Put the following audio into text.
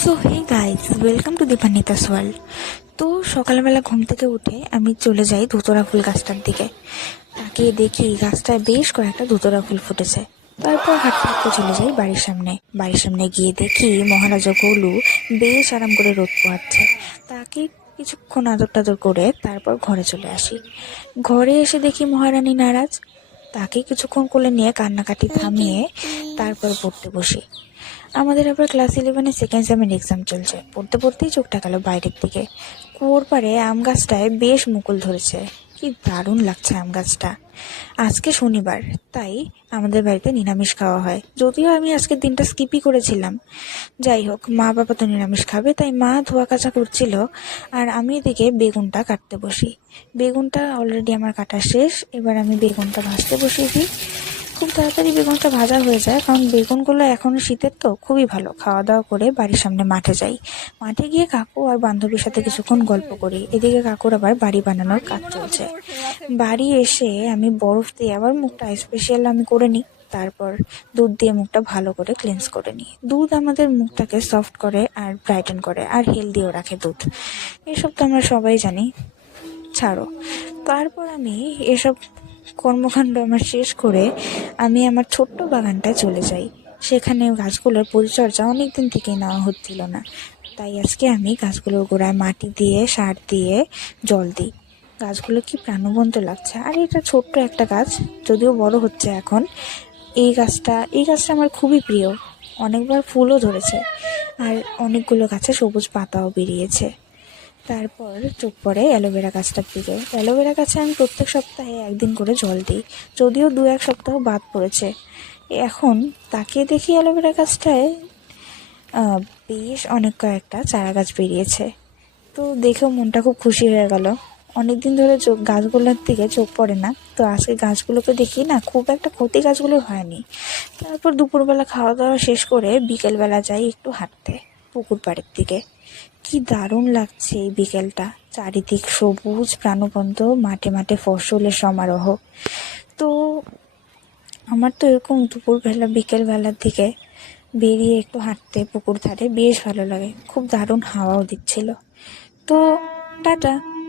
So hey guys, welcome to Dipanwita's world. তো সকালবেলা ঘুম থেকে উঠে আমি চলে যাই ধুতরা ফুল গাছটার দিকে। তাকে দেখি গাছটায় বেশ কয়েকটা ধুতরা ফুল ফুটেছে। তারপর হাঁটতে হাঁটতে চলে যাই বাড়ির সামনে গিয়ে দেখি মহারাজা গোলু বেশ আরাম করে রোদ পোহাচ্ছে। তাকে কিছুক্ষণ আদর টাদর করে তারপর ঘরে চলে আসি। ঘরে এসে দেখি মহারানী নারাজ। তাকে কিছুক্ষণ কোলে নিয়ে কান্নাকাটি থামিয়ে তারপর পড়তে বসি। আমাদের আবার ক্লাস 11-এর সেকেন্ড সেমের এক্সাম চলছে। পড়তে পড়তেই চোখটা গেল বাইরের দিকে। কুয়োর পাড়ে আম গাছটায় বেশ মুকুল ধরেছে। কি দারুণ লাগছে আম গাছটা। আজকে শনিবার, তাই আমাদের বাড়িতে নিরামিষ খাওয়া হয়। যদিও আমি আজকের দিনটা স্কিপই করেছিলাম। যাই হোক, মা বাবা তো নিরামিষ খাবে, তাই মা ধোয়া কাচা করছিল আর আমি এদিকে বেগুনটা কাটতে বসি। বেগুনটা অলরেডি আমার কাটা শেষ। এবার আমি বেগুনটা ভাজতে বসিয়ে দিই। খুব তাড়াতাড়ি বেগুনটা ভাজা হয়ে যায়, কারণ বেগুনগুলো এখন শীতের তো খুবই ভালো। খাওয়া দাওয়া করে বাড়ির সামনে মাঠে যাই। মাঠে গিয়ে কাকু আর বান্ধবীর সাথে কিছুক্ষণ গল্প করি। এদিকে কাকুর আবার বাড়ি বানানোর কাজ চলছে। বাড়ি এসে আমি বরফ দিয়ে আবার মুখটা স্পেশাল আমি করে নিই। তারপর দুধ দিয়ে মুখটা ভালো করে ক্লিনস করে নিই। দুধ আমাদের মুখটাকে সফট করে আর ব্রাইটেন করে আর হেলদিও রাখে দুধ। এসব তো আমরা সবাই জানি, ছাড়ো। তারপর আমি এসব কর্মকাণ্ড আমার শেষ করে আমি আমার ছোট্ট বাগানটায় চলে যাই। সেখানে গাছগুলোর পরিচর্যা অনেকদিন থেকেই নেওয়া হচ্ছিল না, তাই আজকে আমি গাছগুলোর গোড়ায় মাটি দিয়ে সার দিয়ে জল দিই। গাছগুলো কি প্রাণবন্ত লাগছে। আর এটা ছোট্ট একটা গাছ, যদিও বড় হচ্ছে এখন। এই গাছটা আমার খুবই প্রিয়। অনেকবার ফুলও ধরেছে আর অনেকগুলো গাছে সবুজ পাতাও বেরিয়েছে। তারপর চোখ পড়ে অ্যালোভেরা গাছটার দিকে। অ্যালোভেরা গাছে আমি প্রত্যেক সপ্তাহে একদিন করে জল দিই, যদিও 2-1 সপ্তাহ বাদ পড়েছে। এখন তাকিয়ে দেখি অ্যালোভেরা গাছটায় বেশ অনেক কয়েকটা চারা গাছ বেরিয়েছে। তো দেখেও মনটা খুব খুশি হয়ে গেল। অনেকদিন ধরে গাছগুলোর দিকে চোখ পড়ে না, তো আজকে গাছগুলোকে দেখি না, খুব একটা ক্ষতি গাছগুলোর হয়নি। তারপর দুপুরবেলা খাওয়া দাওয়া শেষ করে বিকেলবেলা যাই একটু হাঁটতে পুকুর পাড়ের দিকে। কি দারুণ লাগছে এই বিকেলটা। চারিদিক সবুজ প্রাণবন্ত, মাঠে মাঠে ফসলের সমারোহ। তো আমার তো এরকম দুপুরবেলা বিকেলবেলার দিকে বেরিয়ে একটু হাঁটতে পুকুর ধারে বেশ ভালো লাগে। খুব দারুণ হাওয়াও দিচ্ছিল। তো টাটা।